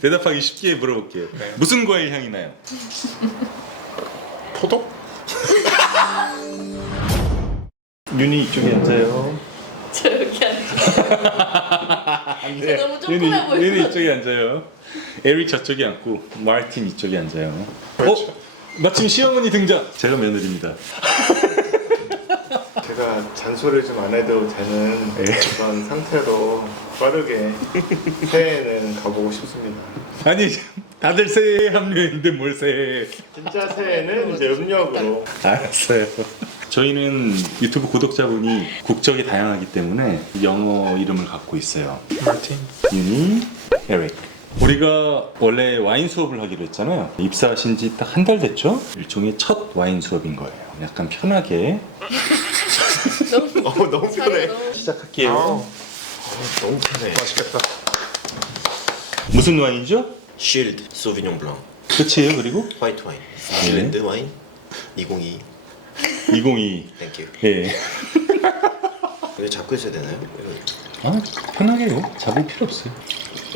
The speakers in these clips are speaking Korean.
대답하기 쉽게 물어볼게요. 네. 무슨 과일 향이 나요? 포도? 윤이 이쪽에 앉아요. 저 여기 앉아. 네. 너무 조그매 보여요. 윤이 이쪽에 앉아요. 에릭 저쪽에 앉고 마틴 이쪽에 앉아요. 그렇죠. 마침 시어머니 등장. 제가 며느리입니다. 제가 잔소리 좀 안 해도 되는 그런 상태로 빠르게 새해에는 가보고 싶습니다. 아니 다들 새해 합류했는데 뭘 새해? 진짜 새해는 이제 음력으로. 알았어요. 저희는 유튜브 구독자분이 국적이 다양하기 때문에 영어 이름을 갖고 있어요. 마틴. 윤이, 에릭. 우리가 원래 와인 수업을 하기로 했잖아요. 입사하신 지 딱 한 달 됐죠? 일종의 첫 와인 수업인 거예요. 약간 편하게 너무 편해. 시작할게요. 너무 편해. 맛있겠다. 무슨 와인이죠? 쉴드 소비뇽 블랑 끝이에요. 그리고 화이트 와인 뉴질랜드 와인 2022 2022. 땡큐. 예. 이거 잡고 있어야 되나요? 이거 아 편하게요. 잡을 필요 없어요.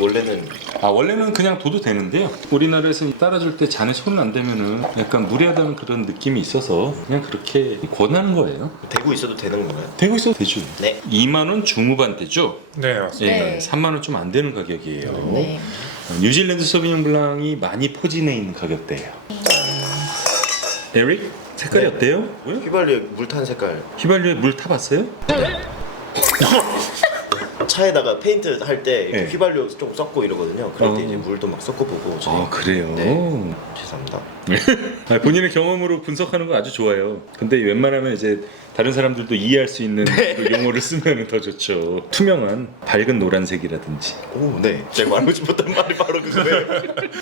원래는 원래는 그냥 둬도 되는데요. 우리나라에서는 따라줄 때 잔에 손을 안 대면은 약간 무례하다는 그런 느낌이 있어서 그냥 그렇게 권하는 거예요. 대고 있어도 되는 건가요? 되고 있어도 되죠. 네. 2만 원 중후반대죠. 네, 맞습니다. 예, 네. 3만 원 좀 안 되는 가격이에요. 네. 뉴질랜드 소비뇽 블랑이 많이 포진해 있는 가격대예요. 에릭 색깔이 네. 어때요? 휘발유에 물 탄 색깔. 휘발유에 물 타봤어요? 차에다가 페인트 할 때 네. 휘발유 좀 섞고 이러거든요. 그럴 때 어. 이제 물도 막 섞어보고. 저희. 아 그래요. 네. 죄송합니다. 본인의 경험으로 분석하는 거 아주 좋아요. 근데 웬만하면 이제 다른 사람들도 이해할 수 있는 그 용어를 쓰면 더 좋죠. 투명한 밝은 노란색이라든지. 오, 네. 제가 말하고 싶었던 말이 바로 그거예요.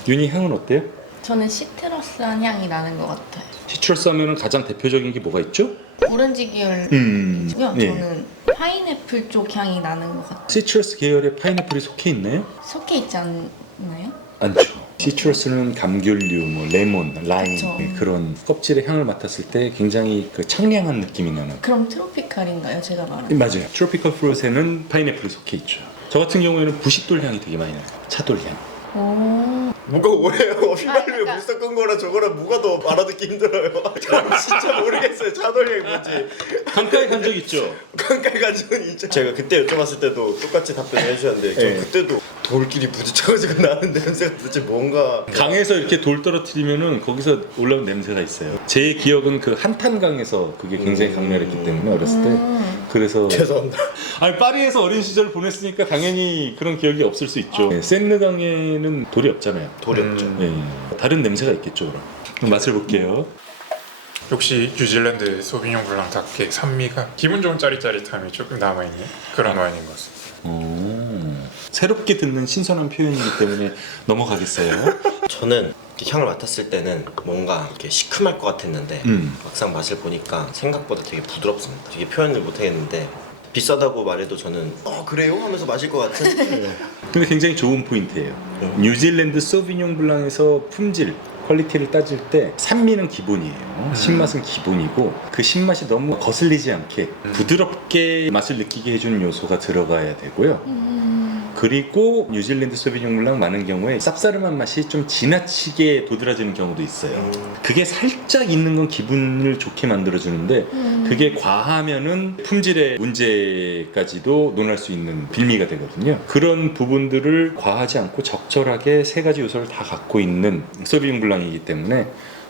윤희 향은 어때요? 저는 시트러스한 향이 나는 것 같아요. 시트러스 하면 가장 대표적인 게 뭐가 있죠? 오렌지 계열이고요. 예. 저는 파인애플 쪽 향이 나는 것 같아요. 시트러스 계열의 파인애플이 속해 있나요? 속해 있지 않나요? 않죠. 시트러스는 감귤류, 뭐 레몬, 라임 그쵸. 그런 껍질의 향을 맡았을 때 굉장히 그 창량한 느낌이 나는. 그럼 트로피칼인가요? 제가 말한. 맞아요. 트로피컬 프루트에는 파인애플이 속해 있죠. 저 같은 경우에는 부식돌 향이 되게 많이 나요. 차돌 향. 오. 뭐가 오해요? 휘발유에 그러니까- 물 섞은 거랑 저거랑 뭐가 더 알아듣기 힘들어요? 저는 진짜 모르겠어요. 차돌이 뭔지. 가까이 간 적 있죠? 가까이 간 적은 있죠. 제가 그때 여쭤봤을 때도 똑같이 답변을 해주셨는데 저 네. 그때도 돌끼리 부딪혀가지고 나는 냄새가 도대체 뭔가. 강에서 이렇게 돌 떨어뜨리면은 거기서 올라온 냄새가 있어요. 제 기억은 그 한탄강에서 그게 굉장히 강렬했기 때문에 어렸을 때. 그래서 죄송합니다. 아니 파리에서 어린 시절을 보냈으니까 당연히 그런 기억이 없을 수 있죠. 네, 센느강에는 돌이 없잖아요. 돌이 없죠. 예, 다른 냄새가 있겠죠. 그럼 맛을 볼게요. 역시 뉴질랜드 소비뇽 블랑답게 산미가 기분 좋은 짜릿짜릿함이 조금 남아있는 그런 와인인 것 같습니다. 새롭게 듣는 신선한 표현이기 때문에 넘어가겠어요. 저는 이렇게 향을 맡았을 때는 뭔가 이렇게 시큼할 것 같았는데 막상 맛을 보니까 생각보다 되게 부드럽습니다. 되게 표현을 못하겠는데 비싸다고 말해도 저는 그래요? 하면서 마실 것 같은. 근데 굉장히 좋은 포인트예요. 뉴질랜드 소비뇽 블랑에서 품질, 퀄리티를 따질 때 산미는 기본이에요. 신맛은 기본이고 그 신맛이 너무 거슬리지 않게 부드럽게 맛을 느끼게 해주는 요소가 들어가야 되고요. 그리고 뉴질랜드 소비뇽 블랑 많은 경우에 쌉싸름한 맛이 좀 지나치게 도드라지는 경우도 있어요. 그게 살짝 있는 건 기분을 좋게 만들어주는데 그게 과하면은 품질의 문제까지도 논할 수 있는 빌미가 되거든요. 그런 부분들을 과하지 않고 적절하게 세 가지 요소를 다 갖고 있는 소비뇽 블랑이기 때문에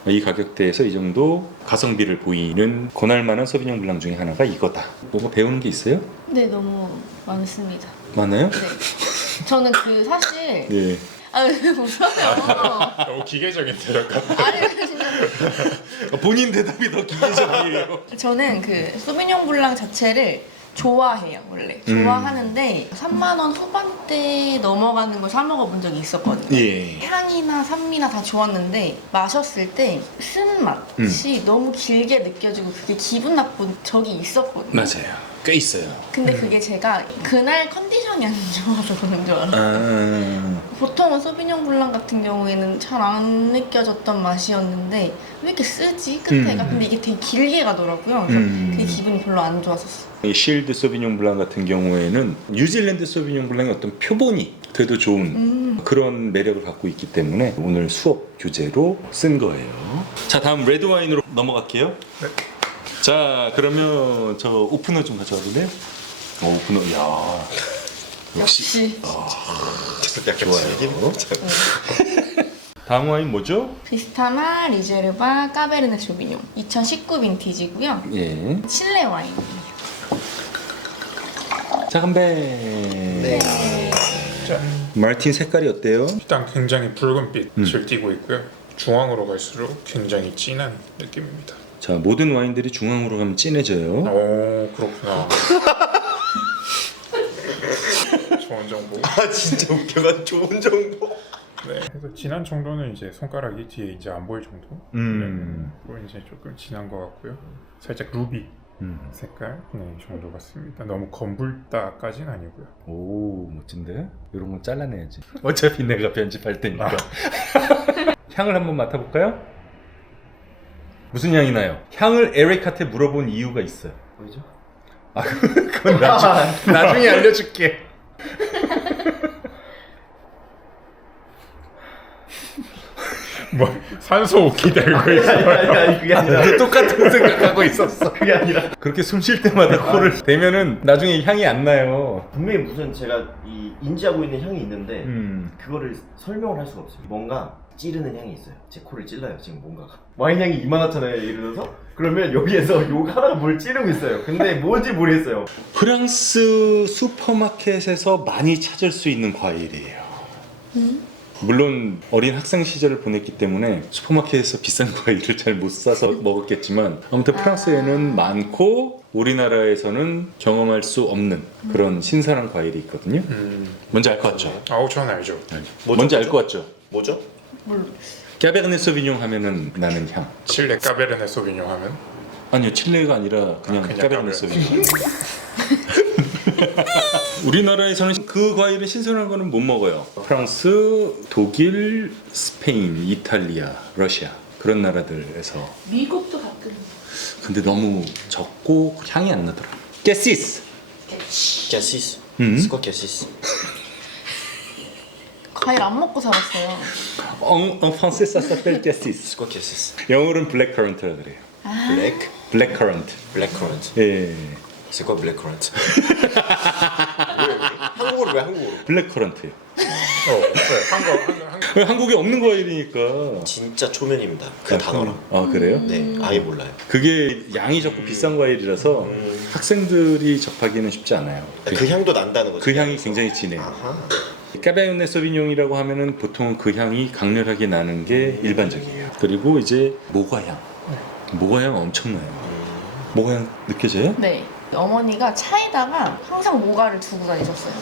이 가격대에서 이 정도 가성비를 보이는 권할만한 소비뇽 블랑 중에 하나가 이거다. 뭐가 배우는 게 있어요? 네, 너무 많습니다. 많아요? 네. 저는 그 사실 네. 왜 웃어요? 너무 기계적인 대답. 아니 진짜 본인 대답이 더 기계적이에요. 저는 그 소비뇽 블랑 자체를 좋아해요. 원래 좋아하는데 3만 원 후반대 넘어가는 걸 사 먹어본 적이 있었거든요. 예. 향이나 산미나 다 좋았는데 마셨을 때 쓴맛이 너무 길게 느껴지고 그게 기분 나쁜 적이 있었거든요. 맞아요. 꽤 있어요. 근데 그게 제가 그날 컨디션이 안 좋아서 그런 줄 알았어요. 보통은 소비뇽 블랑 같은 경우에는 잘 안 느껴졌던 맛이었는데 왜 이렇게 쓰지? 끝에가. 근데 이게 되게 길게 가더라고요. 그래서 그게 기분이 별로 안 좋았었어요. 이 쉴드 소비뇽 블랑 같은 경우에는 뉴질랜드 소비뇽 블랑의 어떤 표본이 그래도 좋은 그런 매력을 갖고 있기 때문에 오늘 수업 교재로 쓴 거예요. 자, 다음 레드 와인으로 넘어갈게요. 네. 자, 그러면 저 오프너 좀 가져와 볼래요? 오프너, 야 역시 좋아요. 다음 와인 뭐죠? 비스타마 리제르바 까베르네 소비뇽 2019 빈티지고요. 예. 칠레 와인이에요. 자, 건배. 네. 짠. 마르틴 색깔이 어때요? 일단 굉장히 붉은 빛을 띠고 있고요. 중앙으로 갈수록 굉장히 진한 느낌입니다. 자, 모든 와인들이 중앙으로 가면 진해져요. 오, 그렇구나. 좋은 정보. 아 진짜 웃겨가 좋은 정보. 네. 그래서 진한 정도는 이제 손가락이 뒤에 이제 안 보일 정도. 그리고 이제 조금 진한 것 같고요. 살짝 루비 색깔 이 정도 같습니다. 너무 검붉다까진 아니고요. 오, 멋진데? 이런 건 잘라내야지. 어차피 내가 편집할 테니까. 향을 한번 맡아볼까요? 무슨 향이 나요? 향을 에릭한테 물어본 이유가 있어요. 뭐죠? 아, 그건 나중에 알려줄게. 뭐 산소 기다리고 있어요. 아니 그게 아니라 나도 똑같은 생각하고 있었어. 그게 아니라 그렇게 숨 쉴 때마다 코를 대면은 나중에 향이 안 나요. 분명히 무슨 제가 이 인지하고 있는 향이 있는데 그거를 설명을 할 수가 없어요. 뭔가 찌르는 향이 있어요. 제 코를 찔러요 지금 뭔가가. 와인 향이 이만하잖아요 예를 들어서. 그러면 여기에서 요 하나가 뭘 찌르고 있어요. 근데 뭔지 모르겠어요. 프랑스 슈퍼마켓에서 많이 찾을 수 있는 과일이에요. 물론 어린 학생 시절을 보냈기 때문에 슈퍼마켓에서 비싼 과일을 잘 못 사서 먹었겠지만 아무튼 프랑스에는 많고 우리나라에서는 경험할 수 없는 그런 신선한 과일이 있거든요. 뭔지 알 것 같죠? 아우 저는 알죠. 뭔지 알 것 같죠? 뭐죠? 모르겠어요. 까베르네 소비뇽 하면은 나는 향. 칠레 까베르네 소비뇽 하면 아니요, 칠레가 아니라 그냥 그냥 까베르네 까베르네. 소비뇽. 우리나라에서는 그 과일은 신선한 거는 못 먹어요. 프랑스, 독일, 스페인, 이탈리아, 러시아 그런 나라들에서. 미국도 가끔. 근데 너무 적고 향이 안 나더라. 게시스. 게시스. 스쿼 게시스. 과일 안 먹고 살았어요. En français ça s'appelle cassis. 스쿼 게시스. 영어로는 블랙 커런트라 그래요. 블랙 블랙 커런트. 블랙 커런트. 예. 스쿼 블랙 커런트. 한국어로 왜 한국어로? 블랙 커런트요. 네, 한국 한국에 없는 과일이니까. 진짜 초면입니다. 그 단어랑. 아, 그래요? 네, 아예 몰라요. 그게 양이 적고 비싼 과일이라서 학생들이 접하기는 쉽지 않아요. 그 향도 난다는 거죠. 그 향이 굉장히 진해요. 아하. 까베르네 소비뇽이라고 하면은 보통 그 향이 강렬하게 나는 게 일반적이에요. 그리고 이제 모과향. 모과향 엄청나요. 모과향 느껴져요? 네. 어머니가 차에다가 항상 모가를 두고 다니셨어요.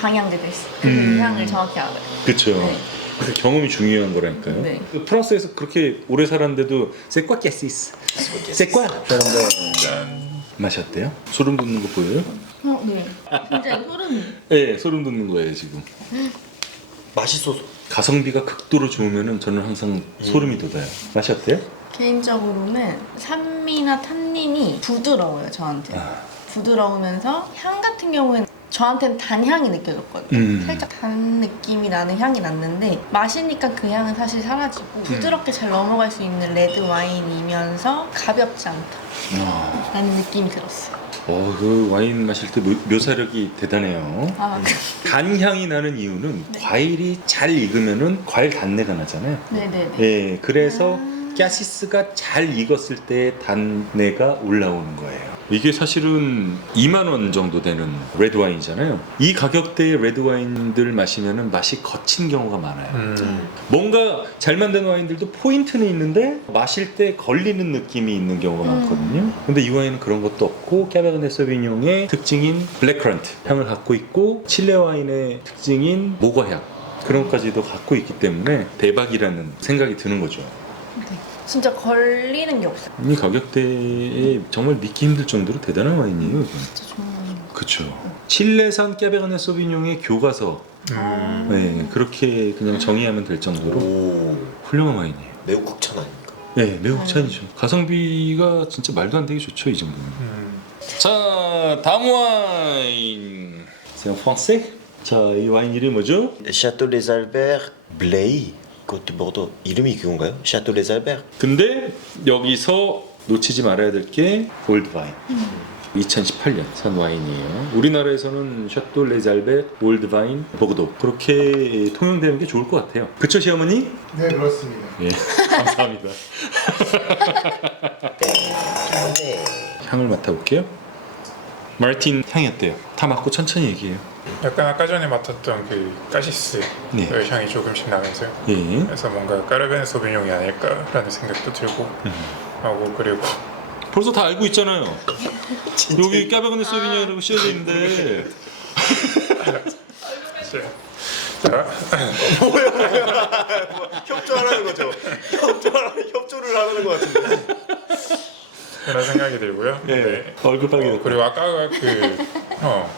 방향제도 있어요. 그 향을 정확히 알아요. 그렇죠. 네. 그 경험이 중요한 거라니까요. 네. 그 프랑스에서 그렇게 오래 살았는데도 세과 게시스. 스쿼 게시스. 세과. 맛이 어때요? 소름 돋는 거 보여요? 네. 진짜 소름이. 네, 소름 돋는 거예요 지금. 맛있어서. 가성비가 극도로 좋으면은 저는 항상 소름이 돋아요. 맛이 어때요? 개인적으로는 산미나 탄닌이 부드러워요, 저한테. 부드러우면서 향 같은 경우에는 저한테는 단향이 느껴졌거든요. 살짝 단 느낌이 나는 향이 났는데 마시니까 그 향은 사실 사라지고 부드럽게 잘 넘어갈 수 있는 레드 와인이면서 가볍지 않다 라는 느낌이 들었어요. 그 와인 마실 때 묘사력이 대단해요. 아, 단향이 나는 이유는 과일이 잘 익으면은 과일 단내가 나잖아요. 네네네. 예, 그래서 가시스가 잘 익었을 때 단내가 올라오는 거예요. 이게 사실은 2만 원 정도 되는 레드 와인이잖아요. 이 가격대의 레드 와인들 마시면은 맛이 거친 경우가 많아요. 뭔가 잘 만든 와인들도 포인트는 있는데 마실 때 걸리는 느낌이 있는 경우가 많거든요. 근데 이 와인은 그런 것도 없고 까베르네 소비뇽의 특징인 블랙커런트 향을 갖고 있고 칠레 와인의 특징인 모과향 그런 것까지도 갖고 있기 때문에 대박이라는 생각이 드는 거죠. 진짜 걸리는 게 없어요. 이 가격대에 정말 믿기 힘들 정도로 대단한 와인이에요. 이건. 진짜 좋은 와인. 그쵸. 칠레산 까베르네 소비뇽의 교과서. 네, 그렇게 그냥 정의하면 될 정도로 오. 훌륭한 와인이에요. 매우 국찬 아닙니까? 네, 매우 찬이죠. 가성비가 진짜 말도 안 되게 좋죠, 이 정도면. 자, 다음 와인. C'est en français? 자, 이 와인 이름이 뭐죠? 샤토 레살베르 블레이 그것도 뭐도 이름이 그건가요? 샤토 레살베르 근데 여기서 놓치지 말아야 될 게 올드 와인. 2018년 산 와인이에요. 우리나라에서는 샤또 레잘베, 올드 와인, 보그도 그렇게 통용되는 게 좋을 것 같아요. 그쵸, 시어머니? 네, 그렇습니다. 예, 감사합니다. 향을 맡아볼게요. 마르틴 향이 어때요? 다 맡고 천천히 얘기해요. 약간 아까 전에 맡았던 그 카시스 네. 향이 조금씩 나면서요. 예. 그래서 뭔가 까르베네 소비뇽이 아닐까라는 생각도 들고 하고 그리고 벌써 다 알고 있잖아요. 여기 까베르네 소비뇽이라고 씌워져 있는데. 이제 자, 협조하라는 거죠. 협조를 하라는 것 같은데. 그런 생각이 들고요. 네. 얼굴 빨개졌고. 그리고 아까 그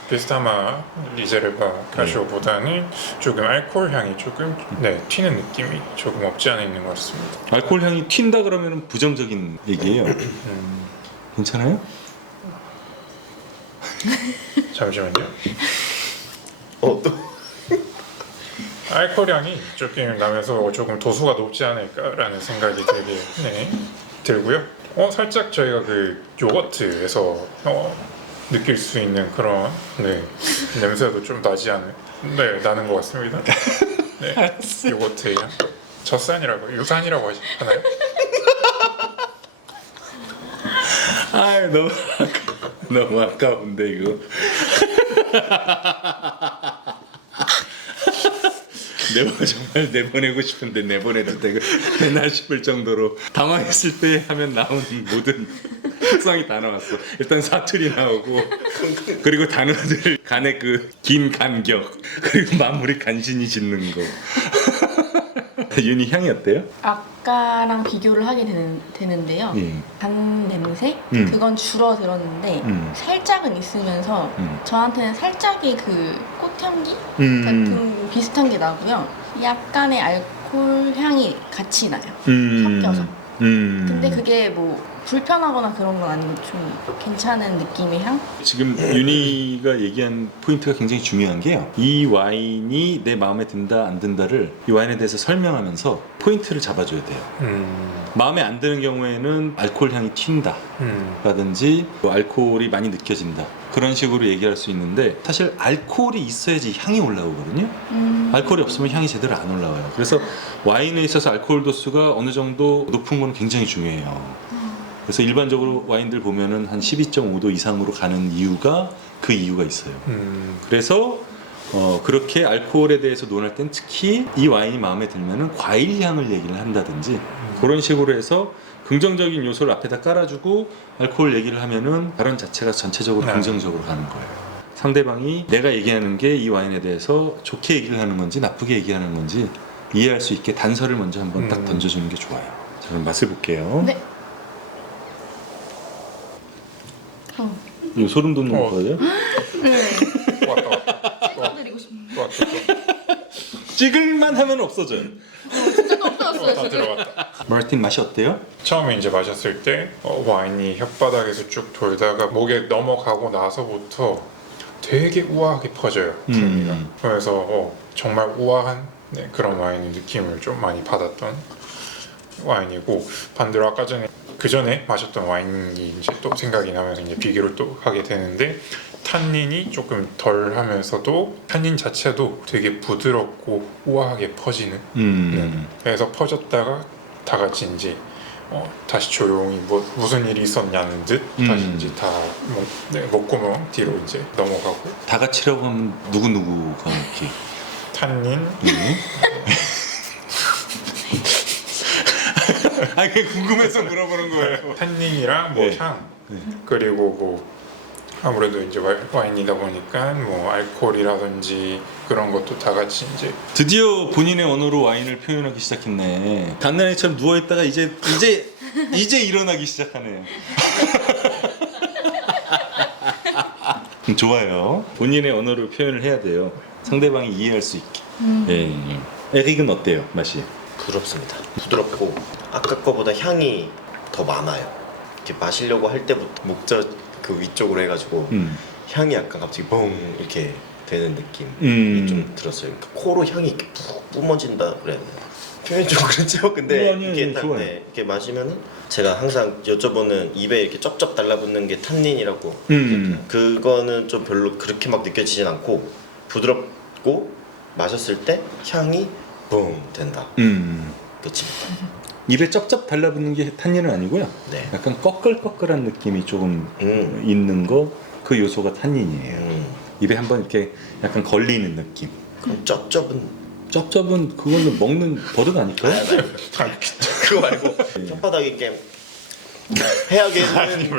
비스타마 리제르바 카쇼보다는 조금 알코올 향이 조금 튀는 느낌이 조금 없지 않아 있는 것 같습니다. 알코올 향이 튄다 그러면 부정적인 얘기예요. 괜찮아요? 잠시만요. 또 알코올 향이 조금 나면서 조금 도수가 높지 않을까라는 생각이 들고요. 살짝 저희가 그 요거트에서 느낄 수 있는 그런 냄새도 좀 나는 것 같습니다. 네, 요거트 향. 젖산이라고 유산이라고 하나요? 아, 너무 아까운데 이거. 정말 내보내고 싶은데 내보내도 되나 싶을 정도로 당황했을 때 하면 나오는 모든 특성이 다 나왔어. 일단 사투리 나오고, 그리고 단어들 간의 그 긴 간격, 그리고 마무리 간신히 짓는 거. 윤희 향이 어때요? 아까랑 비교를 하게 되는데요. 예. 단 냄새? 그건 줄어들었는데 살짝은 있으면서 저한테는 살짝의 그 꽃향기 같은 비슷한 게 나고요. 약간의 알코올 향이 같이 나요. 섞여서. 근데 그게 뭐 불편하거나 그런 건 아니고 좀 괜찮은 느낌의 향? 지금 윤희가 얘기한 포인트가 굉장히 중요한 게요. 이 와인이 내 마음에 든다 안 든다를 이 와인에 대해서 설명하면서 포인트를 잡아줘야 돼요. 마음에 안 드는 경우에는 알코올 향이 튄다 라든지 뭐 알코올이 많이 느껴진다, 그런 식으로 얘기할 수 있는데, 사실 알코올이 있어야지 향이 올라오거든요. 알코올이 없으면 향이 제대로 안 올라와요. 그래서 와인에 있어서 알코올 도수가 어느 정도 높은 건 굉장히 중요해요. 그래서 일반적으로 와인들 보면은 한 12.5도 이상으로 가는 이유가 그 이유가 있어요. 그래서 그렇게 알코올에 대해서 논할 땐 특히 이 와인이 마음에 들면은 과일 향을 얘기를 한다든지 그런 식으로 해서 긍정적인 요소를 앞에다 깔아주고 알코올 얘기를 하면은 발언 자체가 전체적으로 긍정적으로 가는 거예요. 상대방이 내가 얘기하는 게 이 와인에 대해서 좋게 얘기를 하는 건지 나쁘게 얘기하는 건지 이해할 수 있게 단서를 먼저 한번 딱 던져주는 게 좋아요. 자, 그럼 맛을 볼게요. 네. 이거 소름 돋는 거 같아요? 네. 왔다. 드리고 싶네요. 왔다. 찍을만 하면 없어져요. 다 들어갔다. 마르틴 맛이 어때요? 처음에 이제 마셨을 때 와인이 혓바닥에서 쭉 돌다가 목에 넘어가고 나서부터 되게 우아하게 퍼져요. 풍미가. 그래서 정말 우아한 그런 와인의 느낌을 좀 많이 받았던 와인이고, 반대로 아까 전에 그 전에 마셨던 와인이 이제 또 생각이 나면서 이제 비교를 또 하게 되는데, 탄닌이 조금 덜 하면서도 탄닌 자체도 되게 부드럽고 우아하게 퍼지는 그래서 퍼졌다가 다 같이 이제 다시 조용히 무슨 일이 있었냐는 듯 다시 이제 다 목구멍 뒤로 이제 넘어가고. 다 같이라고 하면 누구누구가 이렇게 탄닌 아, 그게 궁금해서 물어보는 거예요. 탄닌이랑 네. 향 그리고 아무래도 이제 와인이다 보니까 알코올이라든지 그런 것도 다 같이 이제 드디어 본인의 언어로 와인을 표현하기 시작했네. 갓난아이처럼 누워있다가 이제 일어나기 시작하네요. 좋아요. 본인의 언어로 표현을 해야 돼요. 상대방이 이해할 수 있게. 예. 에릭은 어때요, 맛이? 부드럽습니다. 부드럽고 아까 거보다 향이 더 많아요. 이렇게 마시려고 할 때부터 목젖 그 위쪽으로 해가지고 향이 약간 갑자기 뻥 이렇게 되는 느낌이 좀 들었어요. 그러니까 코로 향이 이렇게 푹 뿜어진다 그래야 되나? 표현이 좀 그렇죠. 근데 아니요, 이게 딱 좋아요. 네, 이렇게 마시면은 제가 항상 여쭤보는 입에 이렇게 쩝쩝 달라붙는 게 탄닌이라고. 그거는 좀 별로 그렇게 막 느껴지진 않고 부드럽고 마셨을 때 향이 붕 된다. 끝입니다. 입에 쩝쩝 달라붙는 게 탄닌은 아니고요. 네. 약간 꺼끌꺼끌한 느낌이 조금 있는 거, 그 요소가 탄닌이에요. 입에 한번 이렇게 약간 걸리는 느낌. 그럼 쩝쩝은 쩝쩝은 그거는 먹는 버릇 아닐까요? 그거 말고 혓바닥에 이렇게 해야겠는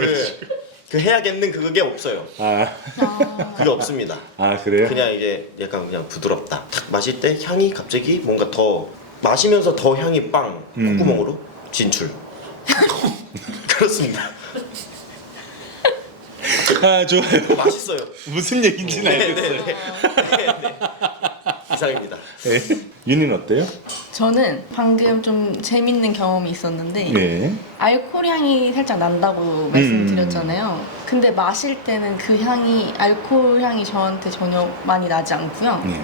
그 해야겠는 그게 없어요. 그게 없습니다. 아 그래요? 그냥 이게 약간 그냥 부드럽다. 탁 마실 때 향이 갑자기 뭔가 더 마시면서 더 향이 빵 콧구멍으로 진출. 그렇습니다. 아 좋아요. 맛있어요. 무슨 얘기인지는 알겠어요. 네. 이상입니다. 네. 윤희는 어때요? 저는 방금 좀 재밌는 경험이 있었는데 네. 알코올 향이 살짝 난다고 말씀드렸잖아요. 근데 마실 때는 그 향이 알코올 향이 저한테 전혀 많이 나지 않고요. 네.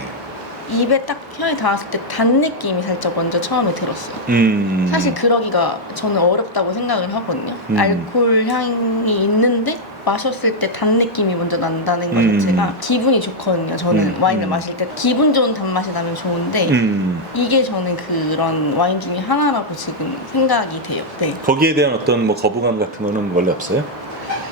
입에 딱 혀에 닿았을 때 단 느낌이 살짝 먼저 처음에 들었어요. 사실 그러기가 저는 어렵다고 생각을 하거든요. 알코올 향이 있는데 마셨을 때 단 느낌이 먼저 난다는 것 자체가 기분이 좋거든요. 저는 와인을 마실 때 기분 좋은 단맛이 나면 좋은데 이게 저는 그런 와인 중에 하나라고 지금 생각이 돼요. 네. 거기에 대한 어떤 뭐 거부감 같은 거는 원래 없어요?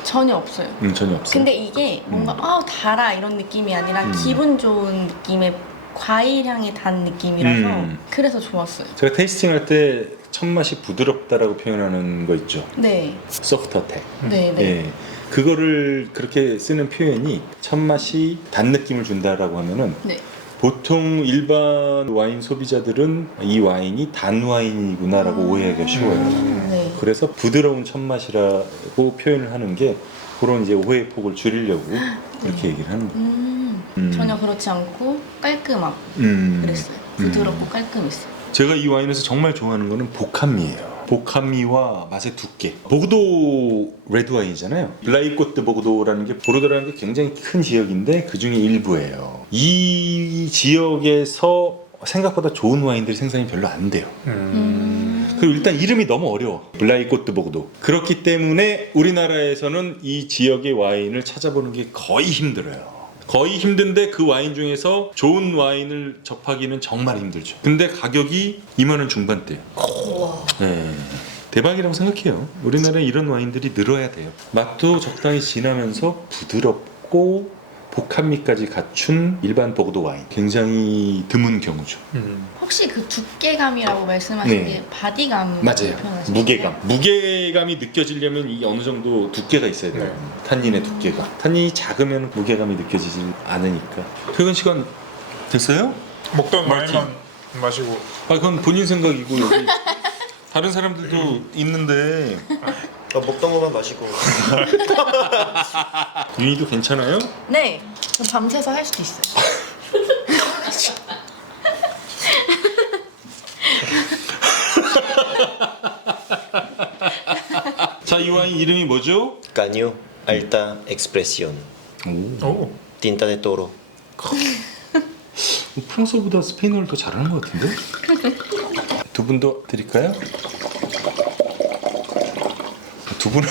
전혀 없어요. 전혀 없어요. 근데 이게 뭔가 달아 이런 느낌이 아니라 기분 좋은 느낌의 과일 향이 단 느낌이라서 그래서 좋았어요. 제가 테이스팅 할 때 첫 맛이 부드럽다라고 표현하는 거 있죠. 네. 소프터텍. 네, 네. 예. 그거를 그렇게 쓰는 표현이 첫 맛이 단 느낌을 준다라고 하면은 네. 보통 일반 와인 소비자들은 이 와인이 단 와인이구나라고 오해하기가 쉬워요. 네. 그래서 부드러운 첫 맛이라고 표현을 하는 게 그런 이제 오해의 폭을 줄이려고 그렇게 얘기를 하는 거예요. 전혀 그렇지 않고 깔끔하고 그랬어요. 부드럽고 깔끔했어요. 제가 이 와인에서 정말 좋아하는 거는 복합미예요. 복합미와 맛의 두께. 보그도 레드 와인이잖아요. 블라이꼬트 보그도라는 게 보르도라는 게 굉장히 큰 지역인데 그 중에 일부예요. 이 지역에서 생각보다 좋은 와인들이 생산이 별로 안 돼요. 그리고 일단 이름이 너무 어려워. 블라이꼬트 보그도. 그렇기 때문에 우리나라에서는 이 지역의 와인을 찾아보는 게 거의 힘들어요. 거의 힘든데 그 와인 중에서 좋은 와인을 접하기는 정말 힘들죠. 근데 가격이 2만 원 중반대예요. 네. 대박이라고 생각해요. 우리나라에 이런 와인들이 늘어야 돼요. 맛도 적당히 진하면서 부드럽고 복합미까지 갖춘 일반 보그도 와인. 굉장히 드문 경우죠. 혹시 그 두께감이라고 말씀하신 네. 게 바디감 맞아요. 표현하시는 무게감. 거예요? 무게감이 느껴지려면 이 어느 정도 두께가 있어야 돼요. 네. 탄닌의 두께가. 탄닌이 작으면 무게감이 느껴지지 않으니까. 퇴근 시간 됐어요? 먹던 마틴. 와인만 마시고 아 그건 본인 생각이고 여기 다른 사람들도 있는데 먹던 것만 마시고. 윤희도 괜찮아요? 네. 밤새서 할 수도 있어요. 자, 이 와인 이름이 뭐죠? Caño Alta Expresión 오 Tinta de Toro. 프랑스어보다 스페인어를 더 잘하는 것 같은데? 두 분도 드릴까요? 두 분은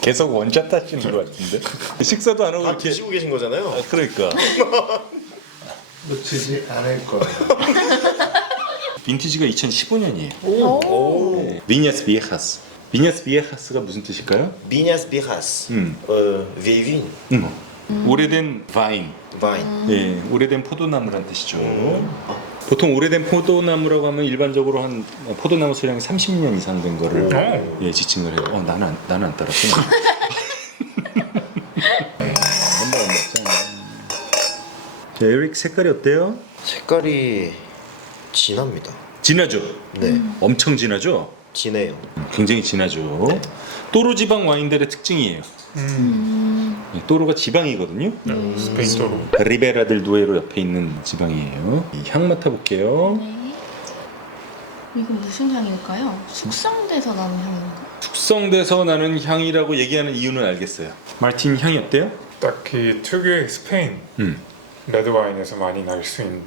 계속 원샷 하시는 것 같은데? 식사도 안 하고 다 이렇게. 드시고 계신 거잖아요. 아, 그러니까. 놓치지 않을 거예요. 빈티지가 2015년이에요. 오. 네. 비냐스 비에하스. 비냐스 비에하스가 무슨 뜻일까요? Viñas Viejas. Vieille Vigne. 오래된 바인. Vine. 예, 오래된 포도나무란 뜻이죠. 보통 오래된 포도나무라고 하면 일반적으로 한 포도나무 수량이 30년 이상 된 거를 예, 지칭을 해요. 나는 안 따랐구나. 자, 에릭 색깔이 어때요? 색깔이 진합니다. 진하죠? 네. 엄청 진하죠? 진해요. 굉장히 진하죠. 또로 지방 와인들의 특징이에요. 또로가 지방이거든요. 스페인 도로 리베라 델 두에로 옆에 있는 지방이에요. 향 맡아볼게요. 네. 이거 무슨 향일까요? 숙성돼서 나는 향인가? 숙성돼서 나는 향이라고 얘기하는 이유는 알겠어요. 마틴 향이 어때요? 딱 그 특유의 스페인 레드 와인에서 많이 날 수 있는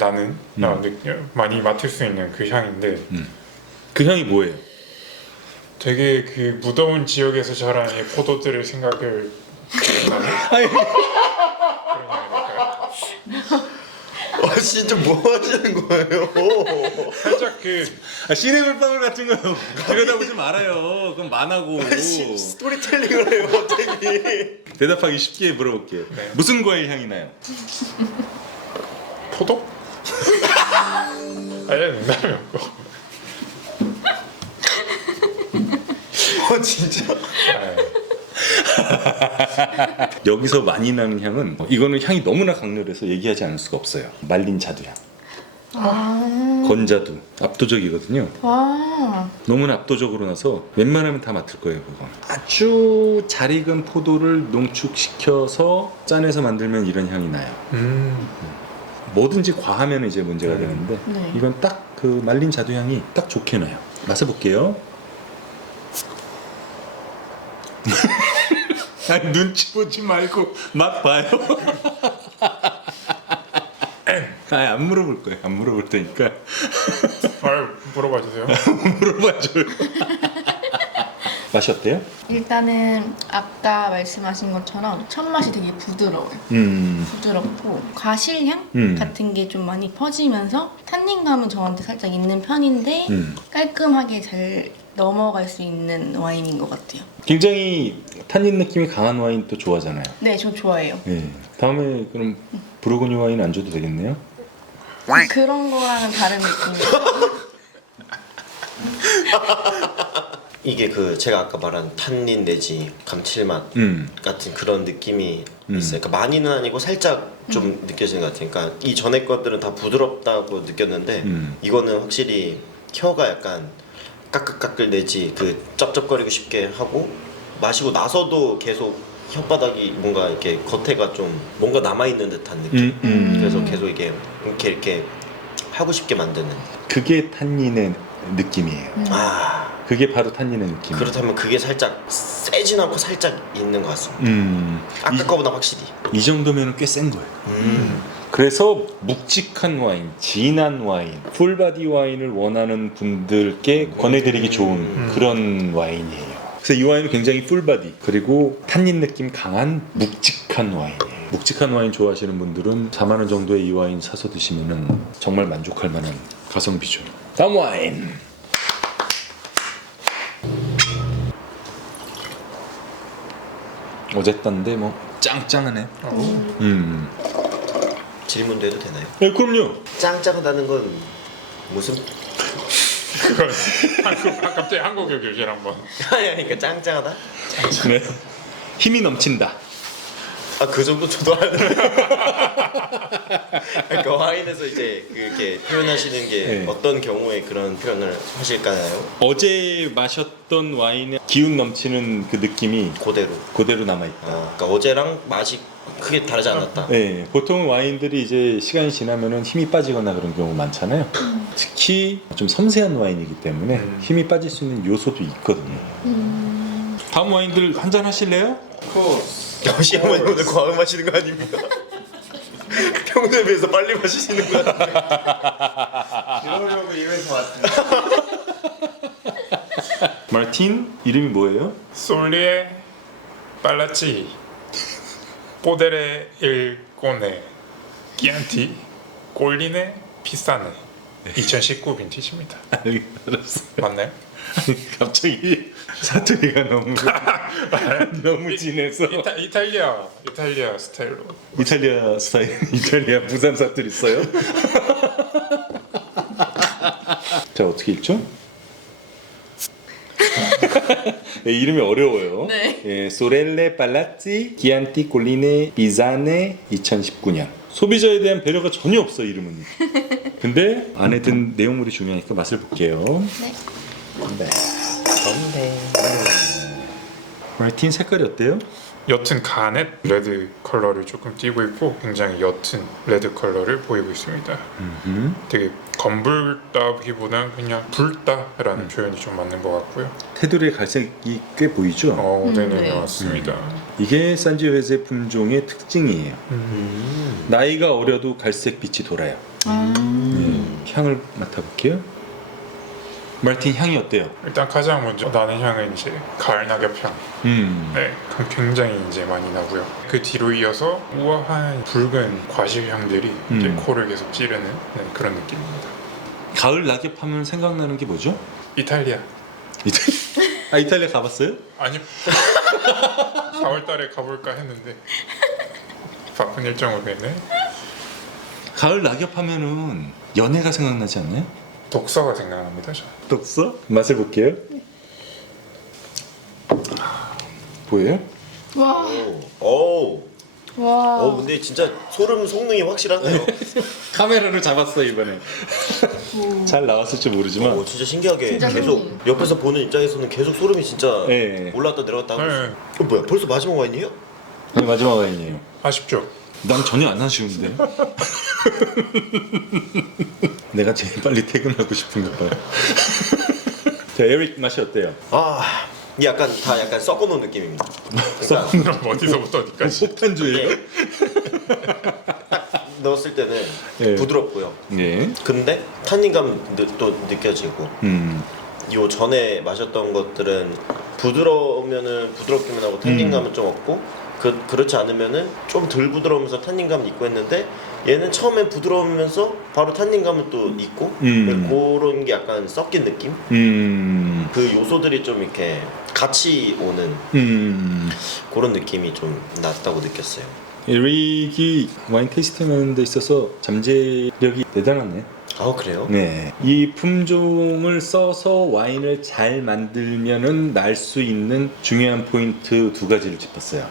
많이 맡을 수 있는 그 향인데 그 향이 뭐예요? 되게 그 무더운 지역에서 자란 이 포도들을 생각을 아니, 그런 향일까요? 진짜 뭐 하시는 거예요? 살짝 그 시네물방울 같은 거 들여다보지 말아요. 그건 만하고. 스토리텔링을 해요 갑자기. 대답하기 쉽게 물어볼게요. 네. 무슨 과일 향이 나요? 포도? 아니 농담이었고 진짜. 여기서 많이 나는 향은 이거는 향이 너무나 강렬해서 얘기하지 않을 수가 없어요. 말린 자두향, 건자두 압도적이거든요. 와. 너무나 압도적으로 나서 웬만하면 다 맡을 거예요. 그거 아주 잘 익은 포도를 농축시켜서 짜내서 만들면 이런 향이 나요. 뭐든지 과하면 이제 문제가 되는데 네. 이건 딱 그 말린 자두향이 딱 좋게 나요. 마셔볼게요. 아니, 눈치 보지 말고 맛 봐요. 아니, 안 물어볼 거예요. 안 물어볼 테니까 물어봐 주세요. 물어봐줘요. 맛이 어때요? 일단은 아까 말씀하신 것처럼 첫 맛이 되게 부드러워요. 부드럽고 과실향 같은 게 좀 많이 퍼지면서 탄닌감은 저한테 살짝 있는 편인데 깔끔하게 잘 넘어갈 수 있는 와인인 것 같아요. 굉장히 탄닌 느낌이 강한 와인 또 좋아하잖아요. 네, 저 좋아해요. 네. 다음에 그럼 부르고뉴 와인 안 줘도 되겠네요? 그런 거랑은 다른 느낌이에요. 이게 그 제가 아까 말한 탄닌 내지 감칠맛 같은 그런 느낌이 있어요. 그러니까 많이는 아니고 살짝 좀 느껴지는 것 같아요. 그러니까 이 전에 것들은 다 부드럽다고 느꼈는데 이거는 확실히 혀가 약간 까끌까끌 내지 그 쩝쩝거리고 쉽게 하고 마시고 나서도 계속 혓바닥이 뭔가 이렇게 겉에가 좀 뭔가 남아있는 듯한 느낌. 그래서 계속 이렇게 하고 싶게 만드는. 그게 탄닌의 느낌이에요. 그게 바로 탄닌의 느낌. 그렇다면 그게 살짝 세진 않고 살짝 있는 것 같습니다. 아까 거보다 확실히. 이 정도면 꽤 센 거예요. 그래서 묵직한 와인, 진한 와인, 풀바디 와인을 원하는 분들께 권해드리기 좋은 그런 와인이에요. 그래서 이 와인은 굉장히 풀바디 그리고 탄닌 느낌 강한 묵직한 와인이에요. 묵직한 와인 좋아하시는 분들은 4만 원 정도의 이 와인 사서 드시면 정말 만족할 만한 가성비죠. 다음 와인. 어쨌던데 뭐 짱짱하네. 질문도 해도 되나요? 네, 그럼요. 짱짱하다는 건 무슨 그건 갑자기 한국어 교실 한번. 아니 그러니까 짱짱하다? 네. 힘이 넘친다. 그 정도 저도 아는. 그러니까 와인에서 이제 그렇게 표현하시는 게 네. 어떤 경우에 그런 표현을 하실까요? 어제 마셨던 와인의 기운 넘치는 그 느낌이 그대로 남아있다. 그러니까 어제랑 맛이 크게 다르지 않았다. 네, 보통 와인들이 이제 시간이 지나면은 힘이 빠지거나 그런 경우 많잖아요. 특히 좀 섬세한 와인이기 때문에 힘이 빠질 수 있는 요소도 있거든요. 다음 와인들 한잔 하실래요? 시어머니 오늘 과음하시는 거 아닙니까? 평소에 비해서 빨리 마시시는 거 같은데. 이러려고 이래서 왔습니다. 마틴 이름이 뭐예요? 솔리에 빨라치 포데레 일 꼬네 기안티 꼴리네 비싸네 2019 빈티지입니다. 알았어요. 맞나요? 갑자기 사투리가 너무 진해서 이탈리아 스타일로. 이탈리아 스타일, 이탈리아 부산 사투리 써요? 자, 어떻게 읽죠? 예, 이름이 어려워요. 네. 예, 소렐레 팔라치 기안티 콜리네 비자네 2019년. 소비자에 대한 배려가 전혀 없어 이름은. 근데 안에 든 내용물이 중요하니까 맛을 볼게요. 네. 네. 마틴 색깔이 어때요? 옅은 가넷 레드 컬러를 조금 띠고 있고 굉장히 옅은 레드 컬러를 보이고 있습니다. 되게 검붉다기보다는 그냥 붉다라는 표현이 좀 맞는 것 같고요. 테두리의 갈색이 꽤 보이죠? 네네 네. 맞습니다. 이게 산지오베제 품종의 특징이에요. 나이가 어려도 갈색 빛이 돌아요. 향을 맡아볼게요. 마르틴 향이 어때요? 일단 가장 먼저 나는 향은 이제 가을 낙엽향. 네, 굉장히 이제 많이 나고요. 그 뒤로 이어서 우아한 붉은 과실 향들이 이제 코를 계속 찌르는 그런 느낌입니다. 가을 낙엽하면 생각나는 게 뭐죠? 이탈리아. 이탈리아 가봤어요? 아니요. 4월달에 가볼까 했는데 바쁜 일정으로 했네. 가을 낙엽하면은 연애가 생각나지 않나요? 독서가 생각납니다. 저. 독서? 맛을 볼게요. 보여요? 와. 오. 와. 근데 진짜 소름 속능이 확실하네요. 카메라로 잡았어 이번에. 잘 나왔을지 모르지만. 진짜 신기하게 진짜 계속 소름이. 옆에서 보는 입장에서는 계속 소름이 진짜 네. 올랐다 내려갔다 하고 네. 있어요. 뭐야 벌써 마지막 와인이에요? 네, 마지막 와인이에요. 아쉽죠? 난 전혀 안 아쉬운데. 내가 제일 빨리 퇴근하고 싶은가 봐요. 자, 에릭 맛이 어때요? 이게 약간 다 약간 섞어놓은 느낌입니다. 그러니까 그럼 어디서부터 어디까지? 폭탄주예요? 넣었을 때는 네. 부드럽고요. 네. 근데 탄닌감 또 느껴지고 요 전에 마셨던 것들은 부드러우면은 부드럽기만 하고 탄닌감은 좀 없고 그렇지 않으면은 좀 덜 부드러우면서 탄닌감은 있고 했는데 얘는 처음엔 부드러우면서 바로 탄닌감은 또 있고 그런 게 약간 섞인 느낌? 그 요소들이 좀 이렇게 같이 오는 그런 느낌이 좀 났다고 느꼈어요. 에릭이 와인 테이스팅하는 데 있어서 잠재력이 대단하네. 그래요? 네, 이 품종을 써서 와인을 잘 만들면은 날 수 있는 중요한 포인트 두 가지를 짚었어요.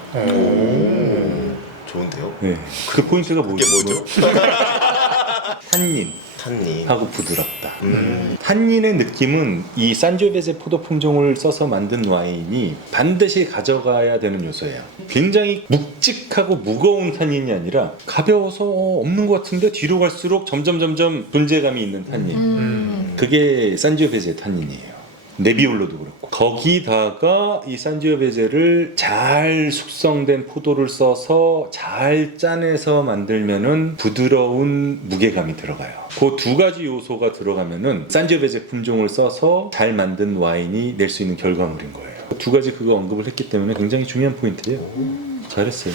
좋은데요? 네, 그 포인트가 그게 뭐죠? 탄닌하고 탄닌. 부드럽다. 탄닌의 느낌은 이 산지오베제 포도 품종을 써서 만든 와인이 반드시 가져가야 되는 요소예요. 굉장히 묵직하고 무거운 탄닌이 아니라 가벼워서 없는 것 같은데 뒤로 갈수록 점점 존재감이 있는 탄닌. 그게 산지오베제 탄닌이에요. 네비올로도 그렇고 거기다가 이 산지오베제를 잘 숙성된 포도를 써서 잘 짜내서 만들면은 부드러운 무게감이 들어가요. 그 두 가지 요소가 들어가면은 산지오베제 품종을 써서 잘 만든 와인이 낼 수 있는 결과물인 거예요. 두 가지 그거 언급을 했기 때문에 굉장히 중요한 포인트예요. 잘했어요.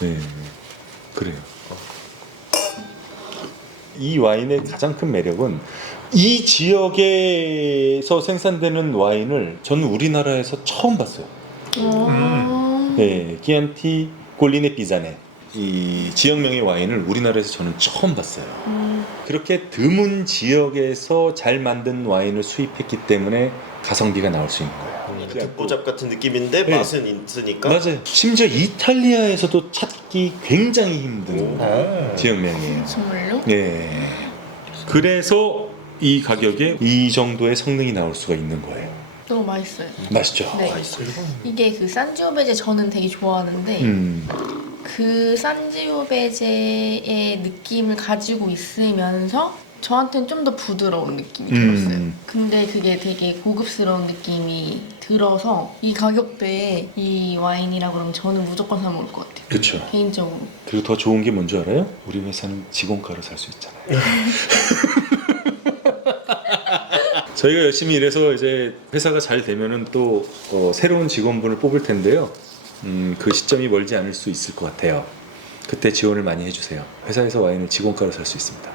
네, 그래요. 이 와인의 가장 큰 매력은 이 지역에서 생산되는 와인을 저는 우리나라에서 처음 봤어요. 네, 키안티 콜리네 피자네 이 지역명의 와인을 우리나라에서 저는 처음 봤어요. 그렇게 드문 지역에서 잘 만든 와인을 수입했기 때문에 가성비가 나올 수 있는 거예요. 듣보잡 같은 느낌인데 네. 맛은 있으니까. 맞아요. 심지어 이탈리아에서도 찾기 굉장히 힘든 지역명이에요. 정말요? 네. 그래서 이 가격에 이 정도의 성능이 나올 수가 있는 거예요. 너무 맛있어요. 맛있죠? 네. 맛있어요. 이게 그 산지오베제 저는 되게 좋아하는데 그 산지오베제의 느낌을 가지고 있으면서 저한테는 좀 더 부드러운 느낌이 들었어요. 근데 그게 되게 고급스러운 느낌이 들어서 이 가격대에 이 와인이라 그러면 저는 무조건 사 먹을 것 같아요. 그렇죠. 개인적으로. 그리고 더 좋은 게 뭔지 알아요? 우리 회사는 직원가로 살 수 있잖아요. 저희가 열심히 일해서 이제 회사가 잘 되면은 또 새로운 직원분을 뽑을 텐데요. 그 시점이 멀지 않을 수 있을 것 같아요. 그때 지원을 많이 해주세요. 회사에서 와인을 직원가로 살 수 있습니다.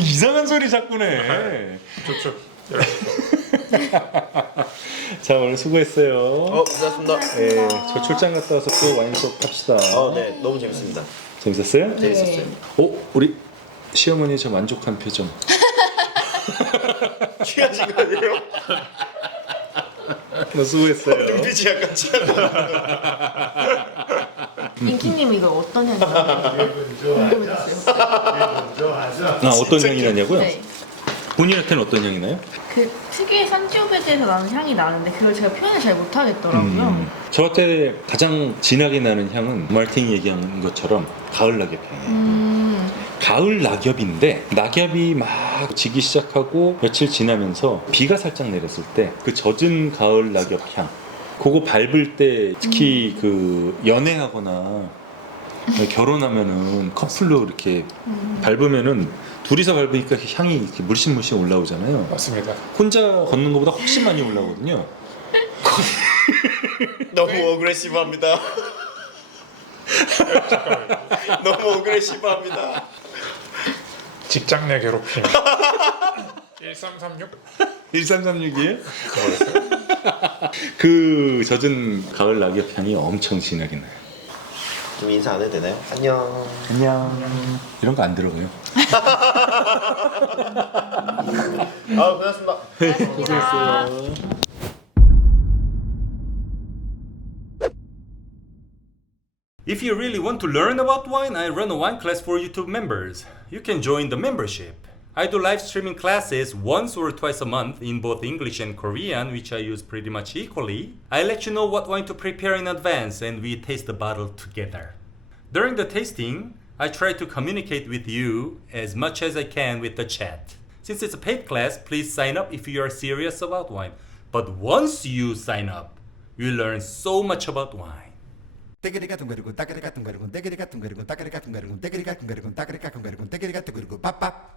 이상한 소리 자꾸 내. 좋죠. 자, 오늘 수고했어요. 고생하셨습니다. 네, 저 출장 갔다 와서 또 와인 수업 합시다. 네, 너무 재밌습니다. 재밌었어요? 재밌었어요. 우리 시어머니 저 만족한 표정. 취하신 거 아니에요? 수고했어요. 눈빛이 약간 취한 거. 인키님 이거 어떤 향이에요? 궁금해졌어요. 어떤 향이 나냐고요? 네. 본인한테는 어떤 향이 나요? 그 특유의 산지오베제에서 나는 향이 나는데 그걸 제가 표현을 잘 못하겠더라고요. 저한테 가장 진하게 나는 향은 마르틴이 얘기한 것처럼 가을 낙엽 향이에요. 가을 낙엽인데 낙엽이 막 지기 시작하고 며칠 지나면서 비가 살짝 내렸을 때 그 젖은 가을 낙엽 향 그거 밟을 때 특히 그 연애하거나 결혼하면은 커플로 이렇게 밟으면은 둘이서 밟으니까 향이 이렇게 물씬 올라오잖아요. 맞습니다. 혼자 걷는 것보다 훨씬 많이 올라오거든요. 너무 어그레시브합니다. 너무 어그레시브합니다. 직장 내 괴롭힘. 1336? 1336이에요? 그 젖은 가을 낙엽 향이 엄청 진하게 나요. 좀 인사 안 해도 되나요? 안녕. 안녕. 이런 거 안 들어가요. 아, 고맙습니다. 고생했어요. If you really want to learn about wine, I run a wine class for YouTube members. You can join the membership. I do live streaming classes once or twice a month in both English and Korean, which I use pretty much equally. I let you know what wine to prepare in advance and we taste the bottle together. During the tasting, I try to communicate with you as much as I can with the chat. Since it's a paid class, please sign up if you are serious about wine. But once you sign up, you learn so much about wine. Tegerica tungarugun, takarica tungarugun, tegerica tungarugun, takarica tungarugun, tegerica tungarugun, takarica tungarugun, tegerica tungarugun, pap pap.